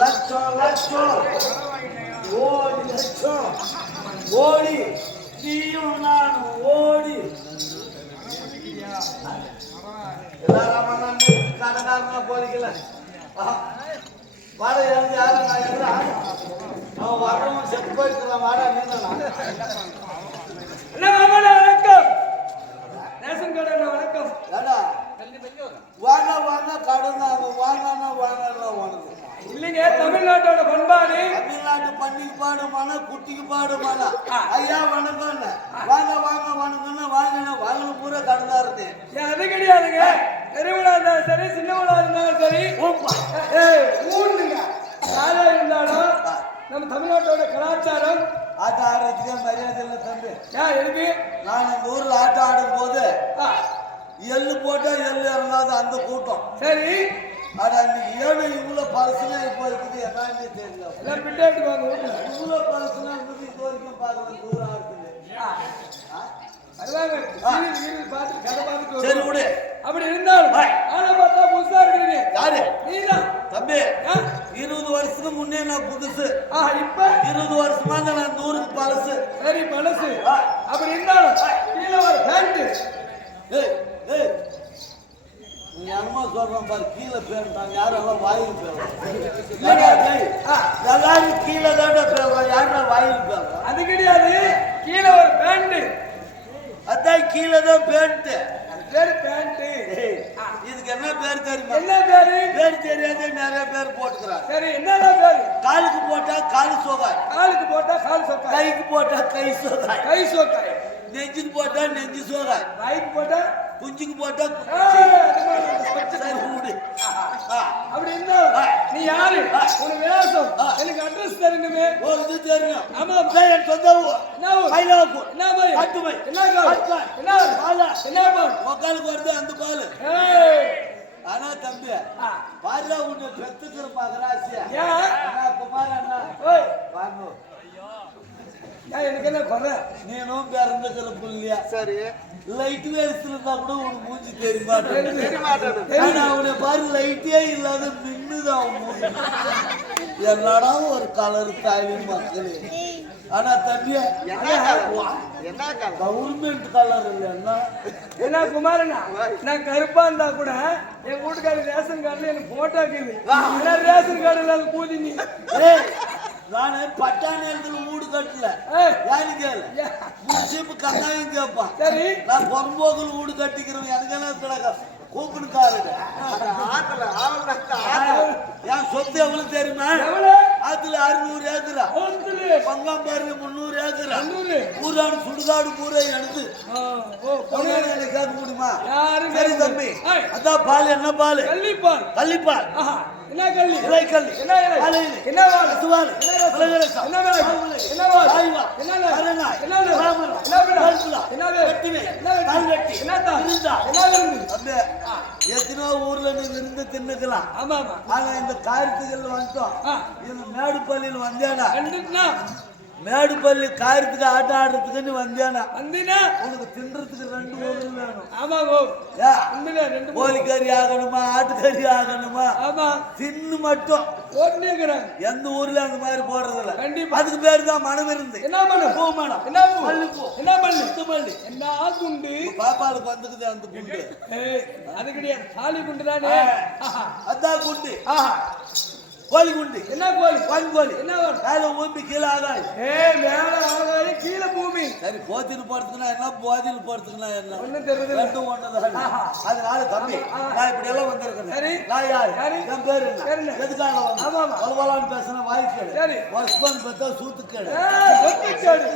லட்சம் லட்சம் ஓடி லட்சம் ஓடி நீயும் நான் ஓடி எல்லாரும் கடைக்காரங்க போலிக்கல வாட எழுந்து யாரும் நான் எழுதுறான் வரணும் செத்து போயிருக்கிறான் வாடா நீங்க வாங்க வாங்க கடன் வாங்கினா வாங்கலாம் உனக்கு இல்லைங்க தமிழ்நாட்டோட பண்பாடு. தமிழ்நாட்டு பண்ணிக்கு பாடுமான குட்டிக்கு பாடுமான ஐயா வணக்கம் வாங்க வாங்க வணக்கம்னா வாங்கினா வாங்கின பூரா கடந்தா இருந்தேன் ஏன் அது கிடையாதுங்க. பெரியவளா இருந்தாலும் சரி சின்னவளா இருந்தாலும் சரி. ஊருங்க. யாரா இருந்தாலும் நம்ம தமிழ்நாட்டோட கலாச்சாரம். ஆட்டம் ஆடுறதுக்கே மரியாதை இல்லை தம்பி. ஏன் எதுக்கு? நான் இந்த ஊர்ல ஆட்டம் ஆடும் போது எள்ளு போட்டா எள்ளு இறங்காது அந்த கூட்டம். சரி. ஆனா இன்னைக்கு ஏழு இவ்வளவு பழசுனா இப்போ இருக்குது என்னன்னு தெரியல. வீட்டுல இவ்வளவு பழசுனா இருக்குது இது வரைக்கும் பாக்குறது தூரம் இருக்குது. சரி. விடு. அப்படி இருந்தாலும். ஆனா பார்த்தா புதுசா இருக்கிறீங்க. யாரு? நீதான். தம்பி இருபது வருஷத்துக்கு முன்னே நான் புதுசு. இப்ப? இருபது வருஷமா நான் இந்த ஊருக்கு பழசு. சரி ஆ. அப்படி இருந்தாலும் கீழே ஒரு பேண்ட் ஏய் என்னமோ சொல்றேன் பாரு கீழே பேருட்டாங்க யாரும் எல்லாம் வாயில் பேரும் எல்லாரும் கீழே தானே பேசுறோம் யாரும் வாயில் பேசுறோம் அது கிடையாது கீழே ஒரு பேண்ட் அதான் கீழே தான் பேருட்டு பேரு பேண்ட் இதுக்கு என்ன பேர் தெரியுமா என்ன பேரு பேர் தெரியாத நிறைய பேர் போட்டுக்கிறாங்க சரி என்னடா பேரு காலுக்கு போட்டா காலு சோகாய் காலுக்கு போட்டா கால் சொக்காய் கைக்கு போட்டா கை சோகாய் கை சொக்காய் நெஞ்சுக்கு போட்டா நெஞ்சு சோகாய் வாய்க்கு போட்டா குஞ்சுக்கு போட்டா சரி விடு. அப்படி இருந்தா நீ யாரு உன் விலாசம் எனக்கு அட்ரஸ் தரணுமே ஒரு இது தெரியும் ஆமா என் சொந்த ஊர். என்ன. என்ன மாதிரி காட்டுமை. என்ன கால். என்ன? பாலா. என்ன பால் உக்காலுக்கு வருது அந்த பால் ஆனா தம்பி ஆ. பாரு உன்னை பெத்துக்கிற அண்ணா குமார் அண்ணா ஏன் எனக்கு என்ன குறை? நீனும் பிறந்துக்கிற புள்ளியா சரி. லைட் இருந்தா கூட உனக்கு மூஞ்சி தெரிய மாட்டேங்குது தெரிய மாட்டேன் ஆனா அவனை பாரு லைட்டே இல்லாத மின்னுதான் அவன் மூஞ்சி. என்னடா ஒரு கலர் தாவி மக்களே. ஆனா தம்பியா கவர்மெண்ட் கலர் இல்லைன்னா என்ன குமாரண்ணா நான் கருப்பா இருந்தா கூட என் வீட்டுக்காரர் ரேஷன் கார்டுல எனக்கு போட்டோ இருக்குது. ரேஷன் கார்டு இல்லாத கூதி நீ? நானு பட்டாணியத்துல வீடு கட்டல. யாரு கேளு ஏன்? முன்சிப்பு கட்டாயம் கேட்பான் சரி. நான் பொறம்போக்கில் வீடு கட்டிக்கிறேன் எனக்கு என்ன கிடக்க? ஆவல என் சொத்து எவ்வளவு தெரியுமா? ஆத்துல அறுநூறு ஏக்கரா. பங்காம்பாரு முந்நூறு ஏக்கரா. ஊராடு சுடுகாடு பூரா எடுத்து எனக்கு கேட்க முடியுமா சரி தம்பி. அதான் பால் என்ன பால்? கள்ளிப்பால். கள்ளிப்பால். என்ன கள்ளி இலைக்கல் என்ன இலை? என்ன வால்? பசுவால் என்ன? பலகரசம் என்ன விலை? என்ன வால்? சாய்வா. என்ன விலை? கருநாய். என்ன விலை? ராமரம். என்ன விலை? கருப்புலா. என்ன விலை? என்ன வெட்டி? என்ன தான்? விருந்தா. என்ன? தம்பி, எத்தனையோ ஊர்ல நீ விருந்து தின்னுக்கலாம் ஆமா ஆமா ஆனா இந்த காரியத்துகள் வந்துட்டோம் இது மேடுப்பள்ளியில் வந்தேனா கண்டுட்டுனா, மேடுப்பள்ளி காரியத்துக்கு ஆட்டம் ஆடுறதுக்கு நீ வந்தேனா வந்தீனா? உனக்கு தின்றதுக்கு ரெண்டு ஊரு வேணும் ஆமா ஓ ஏ, உண்மையிலே ரெண்டு. கோழிக்கறி ஆகணுமா ஆட்டுக்கறி ஆகணுமா ஆமா தின்னு மட்டும். எந்த ஊர்ல அந்த மாதிரி போடுறதில்ல கண்டிப்பா. அதுக்கு பேர் தான் மனம் இருந்து என்ன பண்ணு? பூமணம் என்ன பூ? மல்லிப்பூ. என்ன பண்ணு? சுத்தமல்லி என்ன குண்டு? பாப்பாளுக்கு வந்துக்குது அந்த குண்டு அது கிடையாது சாலி குண்டு தானே. அதான் குண்டு ஆஹா. கோழி குண்டு. என்ன கோழி? பன் கோழி. என்ன? மேல ஊம்பி கீழே ஆகாது. ஏய் மேல ஆகாது கீழே பூமி. சரி போத்திட்டு போறதுக்குன்னா என்ன போதில் போறதுக்குன்னா என்ன? ஒண்ணும் தெரியுது ரெண்டும் ஒண்ணுதான்? அதனால தம்பி நான் இப்படி எல்லாம் வந்திருக்கேன். சரி. நான் யாரு? என் பேரு என்ன? எதுக்காக ஆமா. வளவலான்னு பேசுன வாய்க்கேடு சரி. ஹஸ்பண்ட் பார்த்தா சூத்துக்கேடு ஏய், ஒத்துக்காடு.